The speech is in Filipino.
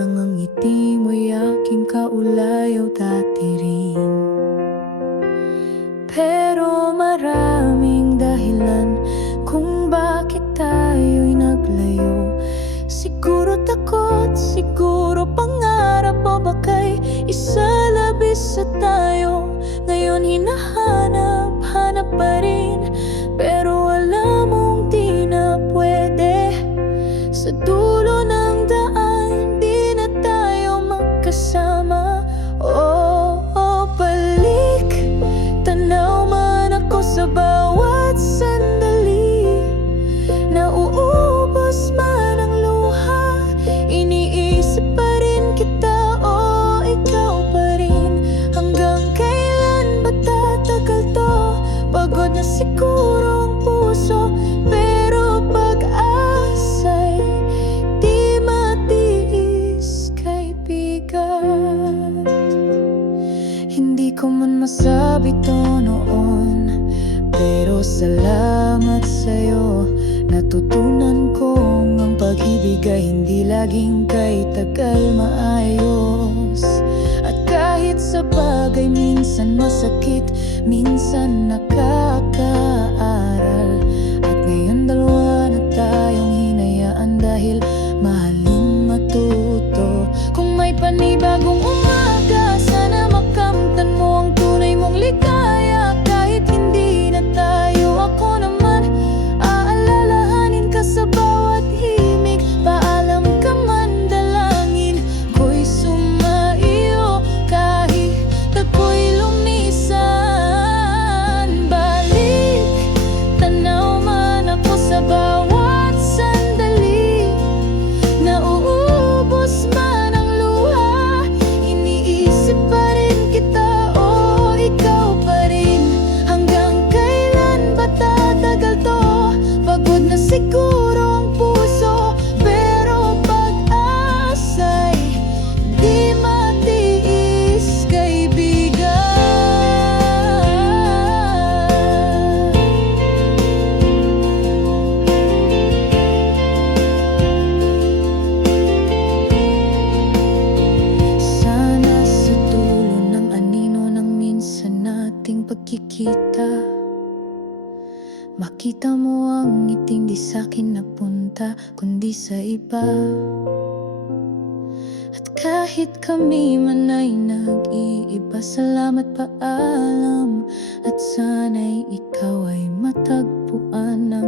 Parang ang ngiti mo'y aking kaulayaw dati rin. Pero maraming dahilan kung bakit tayo'y naglayo. Siguro takot, siguro pangarap, o baka'y isa labis sa tayo. Ngayon hinahanap-hanap pa rin, pero alam mong di na pwede. Sa dulo ng daan, di na tayo magkasama. Oh, balik, tanaw man ako sa bawat sandali. Nauubos man ang luha, iniisip pa rin kita, o ikaw pa rin. Hanggang kailan ba tatagal to? Pagod na siguro ang puso, pero pag-asa'y di matiis, kaibigan. Hindi ko man masabi to noon, pero salamat sa'yo. Natutunan kong ang pag-ibig ay hindi laging kay tagal maayos. At kahit sa bagay minsan masakit, minsan nakakaaral. At ngayon dalawa na tayong hinayaan dahil mahalin matuto. Kung may panibagong umaga, sana makamtan mo ang tunay mong ligaya. Kahit hindi na tayo, ako naman aalalahanin ka sa bawat himig. Paalam ka man, dalangin ko'y sumaiyo kahit ako'y lumisan. Balik, tanaw man ako sa bawat sandali. Nauubos man ang luha, iniisip pa rin kita, o ikaw pa rin. Hanggang kailan ba tatagal to? Pagod na siguro ang puso, pero pag-asa'y di matiis, kaibigan. Sana sa dulo ng anino ng minsan nating pagkikita, makita mo ang ngiting di sa'kin napunta, kundi sa iba. At kahit kami man ay nag-iiba, salamat, paalam. At sana'y ikaw ay matagpuan na